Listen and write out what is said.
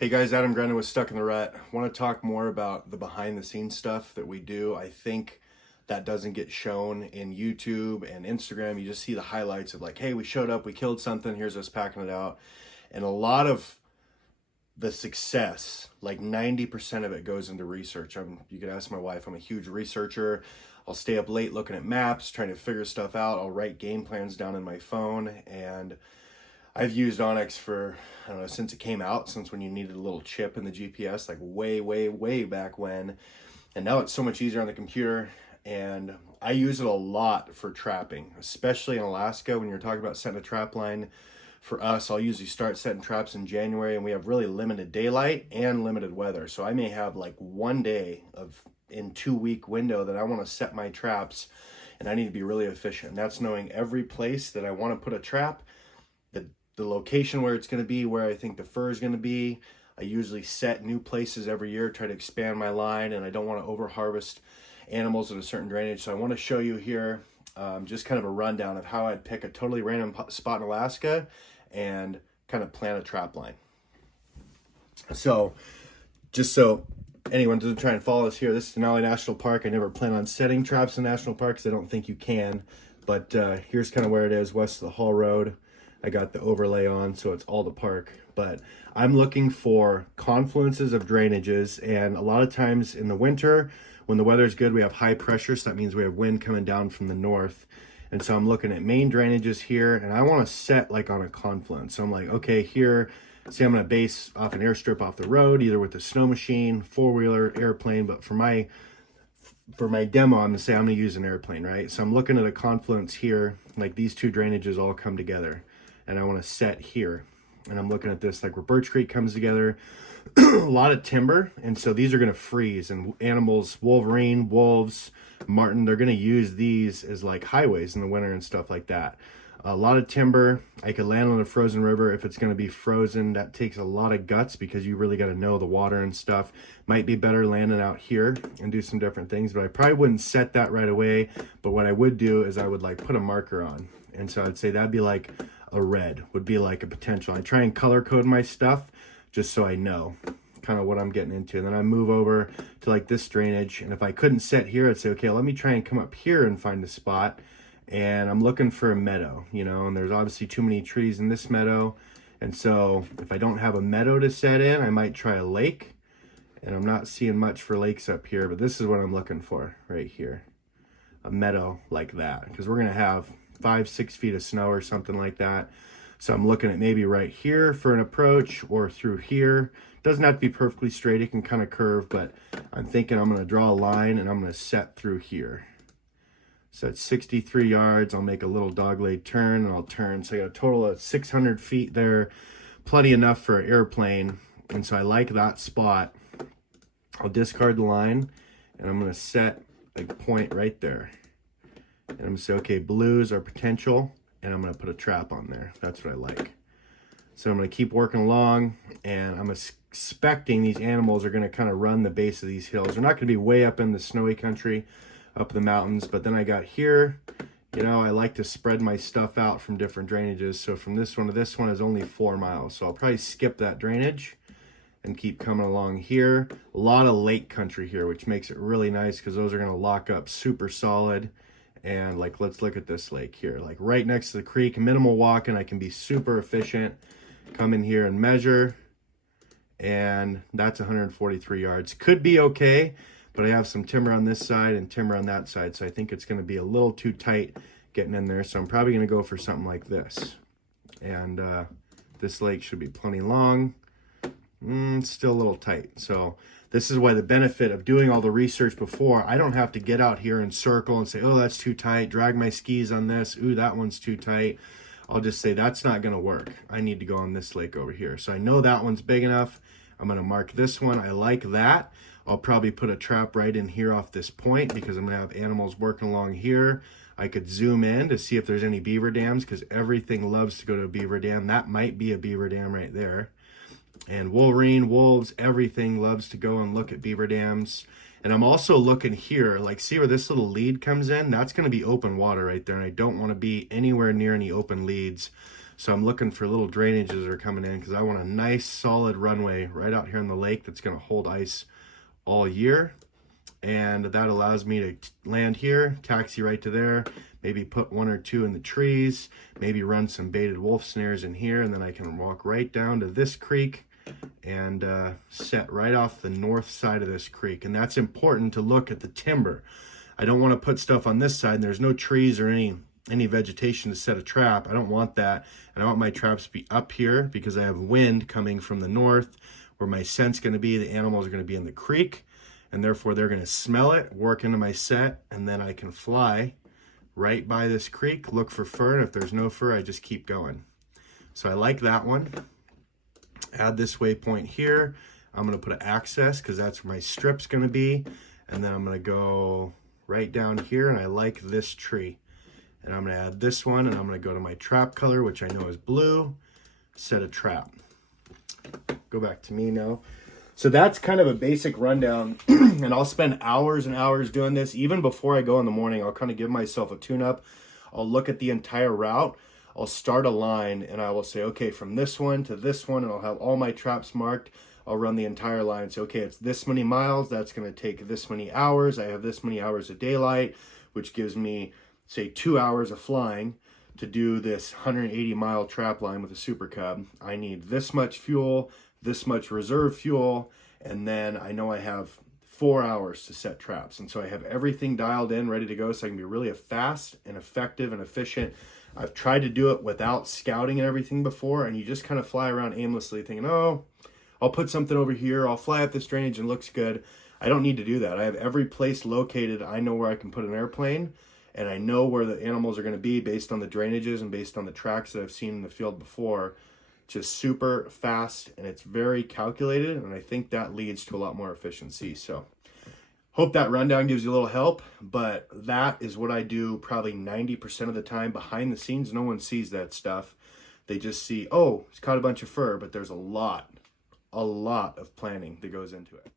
Hey guys, Adam Grennan with Stuck in the Rut. Want to talk more about the behind the scenes stuff that we do. I think that doesn't get shown in YouTube and Instagram. You just see the highlights of like, hey, we showed up, we killed something, here's us packing it out. And a lot of the success, like 90% of it goes into research. You could ask my wife, I'm a huge researcher. I'll stay up late looking at maps, trying to figure stuff out. I'll write game plans down in my phone, and I've used Onyx for, I don't know, since it came out, since when you needed a little chip in the GPS, like way back when. And now it's so much easier on the computer. And I use it a lot for trapping, especially in Alaska when you're talking about setting a trap line. For us, I'll usually start setting traps in January, and we have really limited daylight and limited weather. So I may have like one day of in 2 week window that I want to set my traps, and I need to be really efficient. And that's knowing every place that I want to put a trap, the location where it's going to be, where I think the fur is going to be. I usually set new places every year, try to expand my line, and I don't want to over harvest animals in a certain drainage. So I want to show you here just kind of a rundown of how I'd pick a totally random spot in Alaska and kind of plan a trap line. So just so anyone doesn't try and follow us here, this is Denali National Park. I never plan on setting traps in national parks. I don't think you can, but here's kind of where it is, west of the Hall Road. I got the overlay on, so it's all the park. But I'm looking for confluences of drainages, and a lot of times in the winter, when the weather's good, we have high pressure, so that means we have wind coming down from the north. And so I'm looking at main drainages here, and I want to set like on a confluence. So I'm like, okay, here, say I'm going to base off an airstrip off the road, either with a snow machine, four-wheeler, airplane, but for my demo, I'm going to say I'm going to use an airplane, right? So I'm looking at a confluence here, like these two drainages all come together, and I want to set here. And I'm looking at this like where Birch Creek comes together, a lot of timber, and so these are going to freeze, and animals, wolverine, wolves, marten, they're going to use these as like highways in the winter and stuff like that. A lot of timber. I could land on a frozen river. If it's going to be frozen, that takes a lot of guts because you really got to know the water and stuff. Might be better landing out here and do some different things, but I probably wouldn't set that right away. But what I would do is I would like put a marker on, and so I'd say that'd be like a red would be like a potential. I try and color code my stuff just so I know kind of what I'm getting into. And then I move over to like this drainage, and if I couldn't set here, I'd say, okay, let me try and come up here and find a spot. And I'm looking for a meadow, you know, and there's obviously too many trees in this meadow. And so if I don't have a meadow to set in, I might try a lake. And I'm not seeing much for lakes up here, but this is what I'm looking for right here. A meadow like that, because we're going to have 5-6 feet of snow or something like that. So I'm looking at maybe right here for an approach, or through here. Doesn't have to be perfectly straight, it can kind of curve, but I'm thinking I'm going to draw a line and I'm going to set through here. So it's 63 yards. I'll make a little dogleg turn, and I'll turn. So I got a total of 600 feet there, plenty enough for an airplane. And so I like that spot. I'll discard the line, and I'm going to set a point right there. And I'm going to say, okay, blues are potential, and I'm going to put a trap on there. That's what I like. So I'm going to keep working along, and I'm expecting these animals are going to kind of run the base of these hills. They're not going to be way up in the snowy country, up the mountains, but then I got here, you know, I like to spread my stuff out from different drainages. So from this one to this one is only 4 miles. So I'll probably skip that drainage and keep coming along here. A lot of lake country here, which makes it really nice because those are going to lock up super solid. And like, let's look at this lake here, like right next to the creek, minimal walking. I can be super efficient. Come in here and measure, and that's 143 yards. Could be okay, but I have some timber on this side and timber on that side, so I think it's going to be a little too tight getting in there. So I'm probably going to go for something like this. And this lake should be plenty long. Still a little tight. So this is why the benefit of doing all the research before, I don't have to get out here and circle and say, oh, that's too tight, drag my skis on this, ooh, that one's too tight. I'll just say that's not going to work. I need to go on this lake over here. So I know that one's big enough. I'm going to mark this one. I like that. I'll probably put a trap right in here off this point because I'm going to have animals working along here. I could zoom in to see if there's any beaver dams because everything loves to go to a beaver dam. That might be a beaver dam right there. And wolverine, wolves, everything loves to go and look at beaver dams. And I'm also looking here, like see where this little lead comes in? That's going to be open water right there. And I don't want to be anywhere near any open leads. So I'm looking for little drainages that are coming in because I want a nice solid runway right out here in the lake that's going to hold ice all year. And that allows me to land here, taxi right to there, maybe put 1 or 2 in the trees, maybe run some baited wolf snares in here, and then I can walk right down to this creek and set right off the north side of this creek. And that's important to look at the timber. I don't want to put stuff on this side and there's no trees or any vegetation to set a trap. I don't want that. And I want my traps to be up here because I have wind coming from the north where my scent's going to be. The animals are going to be in the creek, and therefore they're going to smell it, work into my set, and then I can fly right by this creek, look for fur, and if there's no fur, I just keep going. So I like that one. Add this waypoint here. I'm going to put an access because that's where my strip's going to be. And then I'm going to go right down here, and I like this tree. And I'm going to add this one, and I'm going to go to my trap color, which I know is blue, set a trap. Go back to me now. So that's kind of a basic rundown, and I'll spend hours and hours doing this. Even before I go in the morning, I'll kind of give myself a tune-up. I'll look at the entire route. I'll start a line and I will say, okay, from this one to this one, and I'll have all my traps marked. I'll run the entire line. So, okay, it's this many miles. That's going to take this many hours. I have this many hours of daylight, which gives me, say, 2 hours of flying to do this 180-mile trap line with a Super Cub. I need this much fuel, this much reserve fuel, and then I know I have 4 hours to set traps. And so I have everything dialed in, ready to go, so I can be really fast and effective and efficient. I've tried to do it without scouting and everything before, and you just kind of fly around aimlessly thinking, oh, I'll put something over here, I'll fly up this drainage and it looks good. I don't need to do that. I have every place located. I know where I can put an airplane, and I know where the animals are going to be based on the drainages and based on the tracks that I've seen in the field before. Just super fast, and it's very calculated, and I think that leads to a lot more efficiency. So hope that rundown gives you a little help, but that is what I do probably 90% of the time behind the scenes. No one sees that stuff. They just see, oh, it's caught a bunch of fur, but there's a lot of planning that goes into it.